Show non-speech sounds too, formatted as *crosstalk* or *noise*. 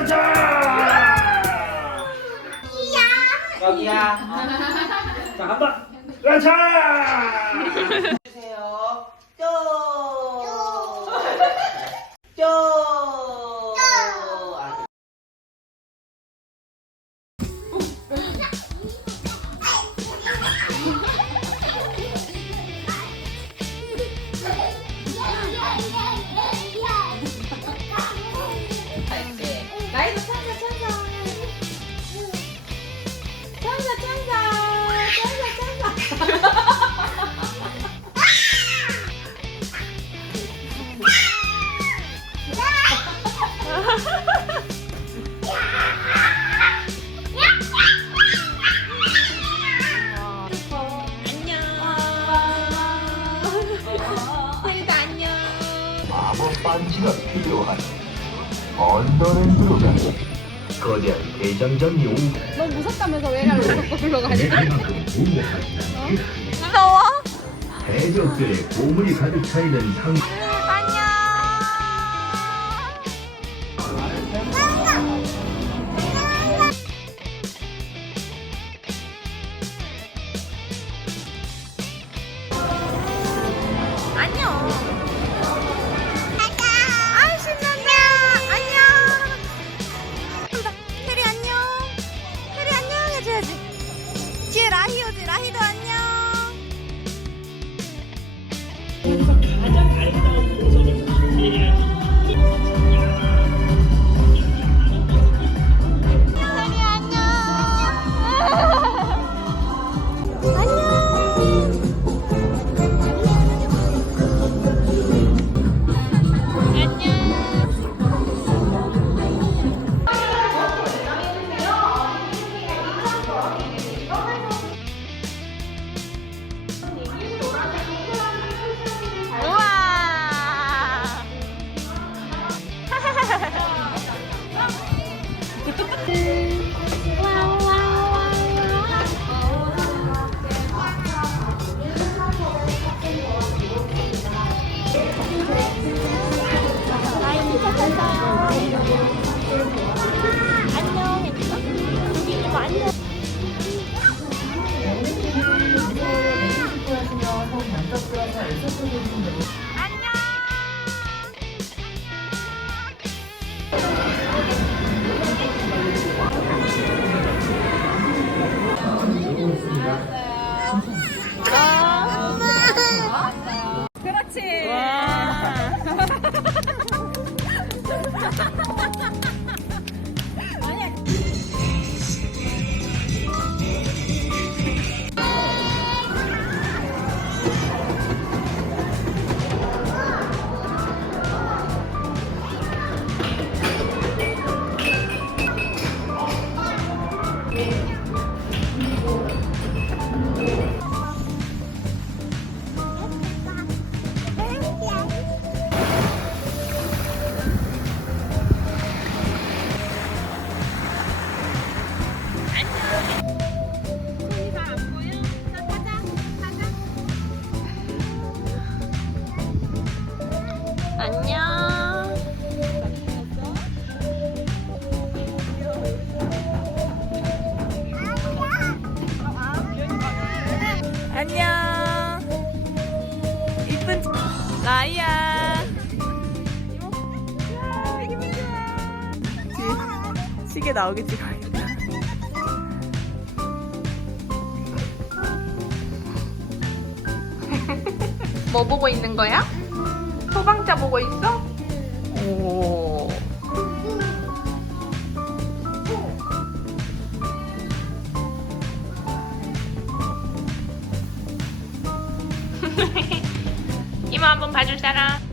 라차! 여기야. 어. *laughs* 자, 간다. 라차! 주세요. 쪼. 쪼. 쪼. 반지가 필요한 언더랜드로가 거대한 대장장이 오넌 무섭다면서 왜 가로 무섭고 불러가지 그만큼 무모하지 무서워? 대적들의 보물이 가득 차있는 상 그렇지. 안녕. 안녕. 이쁜 라이야. 시계 찍어야겠다. 뭐 보고 있는 거야? 소방차 보고 있어? 오. *laughs* 이모 한번 봐줄 사람?